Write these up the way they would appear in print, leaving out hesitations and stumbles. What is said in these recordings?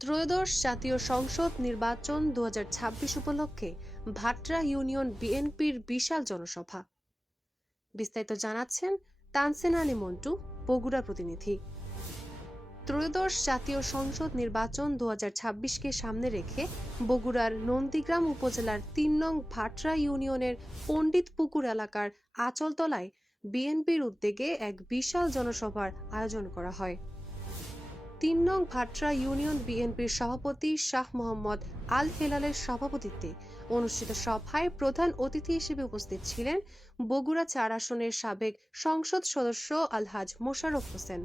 ত্রয়োদশ জাতীয় সংসদ নির্বাচন 2026 উপলক্ষে ভাটরা ইউনিয়ন বিএনপির বিশাল জনসভা। বিস্তারিত জানাচ্ছেন তানসিন আলী মন্টু, বগুড়া প্রতিনিধি। ত্রয়োদশ জাতীয় সংসদ নির্বাচন 2026কে সামনে রেখে বগুড়ার নন্দীগ্রাম উপজেলার 3 নং ভাটরা ইউনিয়নের পণ্ডিতপুকুর এলাকার আচলতলায় বিএনপির উদ্যোগে এক বিশাল জনসভার আয়োজন করা হয়। 3 নং ভাটরা ইউনিয়ন বিএনপির সভাপতি শাহ মোহাম্মদ আল হেলালের সভাপতিত্বে অনুষ্ঠিত সভায় প্রধান অতিথি হিসেবে উপস্থিত ছিলেন বগুড়া 4 আসনের সাবেক সংসদ সদস্য আলহাজ মোশাররফ হোসেন।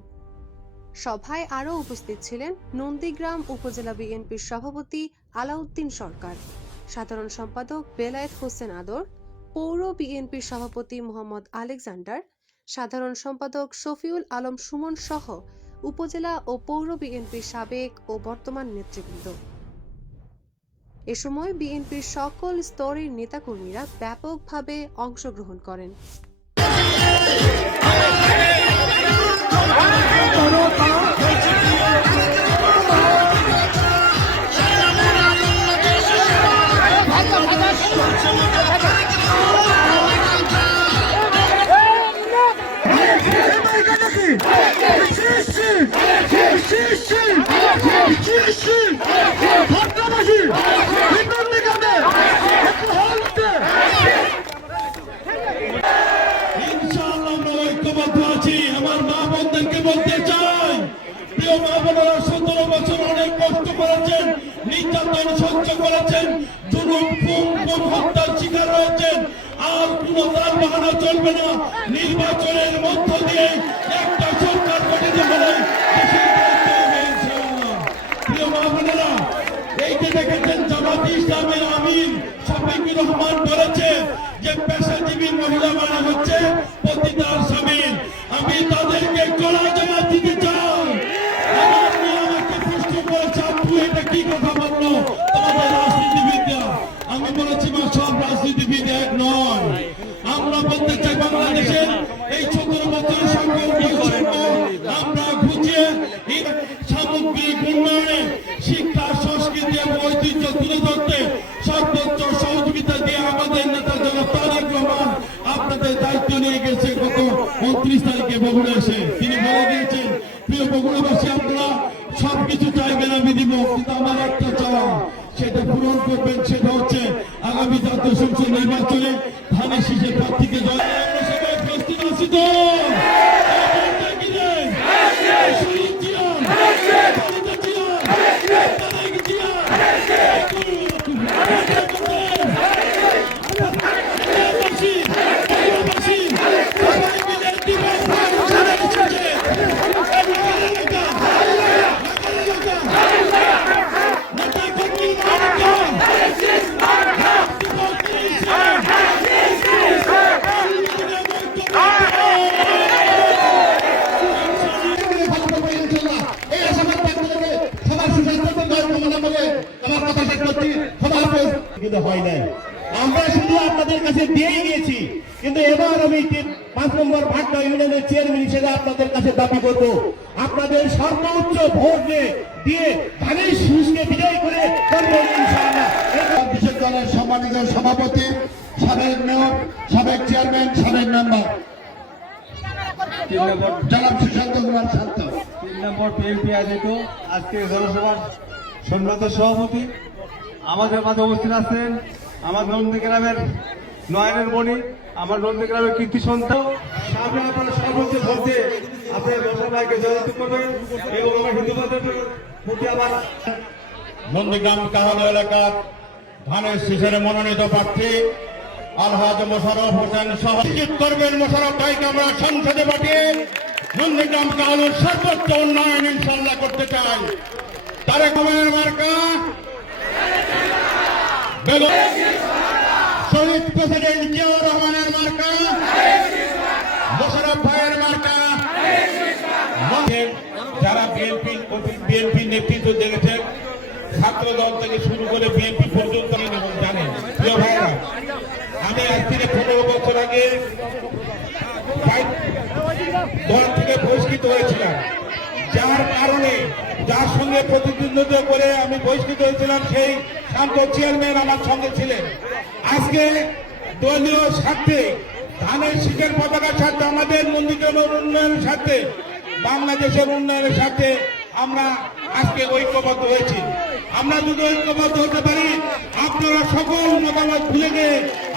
সভায় আরও উপস্থিত ছিলেন নন্দীগ্রাম উপজেলা বিএনপির সভাপতি আলাউদ্দিন সরকার, সাধারণ সম্পাদক বেলায়েত হোসেন আদর, পৌর বিএনপির সভাপতি মোহাম্মদ আলেকজান্ডার, সাধারণ সম্পাদক শফিউল আলম সুমন সহ উপজেলা ও পৌর বিএনপির সাবেক ও বর্তমান নেতৃবৃন্দ। এ সময় বিএনপির সকল স্তরের নেতাকর্মীরা ব্যাপকভাবে অংশগ্রহণ করেন। আমার মা বোনদেরকে বলতে চাই, প্রিয় মা বোনেরা 17 বছর অনেক কষ্ট করেছেন, নির্যাতন সহ্য করেছেন, জুলুম খুন হত্যার শিকার হয়েছেন। আর কোন তার বাহানা চলবে না। নির্বাচনের মধ্য দিয়ে একটা সরকার গঠিত হলে প্রিয় মা বোনেরা, এই যে দেখেছেন জামাত ইসলামের আমির শফিকুর রহমান বলেছে যে পেশাজীবী মহিলা মানা হচ্ছে পতিতার স্বামীর। আমি তাদেরকে কড়া জবাব দিতে চাই। আমার মেয়ে আমাকে প্রশ্ন করেছে, আপু এটা কি কথা বললো তোমাদের রাজনীতিবিদরা? আমি বলেছি মা, সব রাজনীতিবিদ এক নয়। আমরা বলতে চাই বাংলাদেশের এই 17 বছরের সকল বৈষম্য আমরা ঘুচিয়ে সামগ্রিক উন্নয়নে শিক্ষা, সংস্কৃতি এবং ঐতিহ্য তুলে ধরতে সর্বোচ্চ সহযোগিতা দিয়ে আমাদের নেতা জনাব তারেক রহমান আপনাদের দায়িত্ব নিয়ে গেছে গত 29 তারিখে বগুড়া এসে। তিনি বলে দিয়েছেন, প্রিয় বগুড়াবাসী, আপনারা সবকিছু চাইবেন আমি দিব, কিন্তু আমার একটা চাওয়া সেটা পূরণ করবেন। সেটা হচ্ছে আগামী জাতীয় সংসদ নির্বাচনে ধানের শীষের প্রার্থীকে জয়। আমরা সবাই প্রস্তুত আছি তো? হয় নাই, আমরা শুধু আপনাদের কাছে দিয়ে গিয়েছি। কিন্তু এবার আমি 5 নম্বর ভাটরা ইউনিয়নের চেয়ারম্যান হিসেবে আপনাদের কাছে দাবি করব, আপনাদের সর্বোচ্চ ভোট দিয়ে ধানের শীষকে বিজয় করে করবেন ইনশাআল্লাহ। বিশেষ দলের সম্মানিত সভাপতি, সাবেক মেয়র, সাবেক চেয়ারম্যান, সাবেক মেম্বার জনাব সুশান্ত কুমার শান্ত। 3 নম্বর বিএনপি আয়োজিত আজকে জনসভার সম্মানিত সভাপতি আমাদের মাঝে উপস্থিত আছেন আমার নন্দীগ্রামের নয়নের মণি, আমার নন্দীগ্রামের কীর্তি সন্তান। সামনে আপনারা সর্বোচ্চ ভোটে আপনার ভাইকে জয়যুক্ত করবেন এবং আমার হিন্দুদের প্রতি আবার নন্দীগ্রাম কাহালো এলাকার ধানের শীষের মনোনীত প্রার্থী আলহাজ মোশাররফ হোসেন সহ নিশ্চিত করবেন। মোশাররফ ভাইকে আমরা সংসদে পাঠিয়ে নন্দীগ্রাম কাহালোর সর্বোচ্চ উন্নয়ন ইনশাল্লাহ করতে চাই। তারেক রহমানের মার্কা, শহীদ প্রেসিডেন্ট জিয়াউর রহমানের মার্কা, মোশাররফ ভাইয়ের মার্কা। যারা বিএনপি নেতৃত্ব দেখেছেন, ছাত্র দল থেকে শুরু করে বিএনপি পর্যন্ত জানেন। প্রিয় ভাইরা, আমি আজ থেকে 15 বছর আগে দল থেকে বহিষ্কৃত হয়েছিলাম, যার কারণে যার সঙ্গে প্রতিদ্বন্দ্বিতা করে আমি বহিষ্কৃত হয়েছিলাম, সেই শান্ত চেয়ারম্যান আমার সঙ্গে ছিলেন। আজকে দলীয় স্বার্থে, ধানের শীষের পতাকার স্বার্থে, আমাদের নন্দীগ্রামের উন্নয়নের স্বার্থে, বাংলাদেশের উন্নয়নের স্বার্থে আমরা আজকে ঐক্যবদ্ধ হয়েছি। আমরা যদি ঐক্যবদ্ধ হতে পারি, আপনারা সকল মতামত ভুলে গিয়ে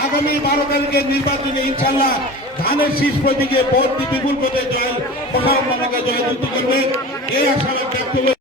আগামী 12 তারিখের নির্বাচনে ইনশাল্লাহ ধানের শীষ প্রতীকে ভোট বিপুল ভোটে জয়, প্রধানমন্ত্রীকে জয়যুক্ত করবেন, এই আশা ব্যক্ত করে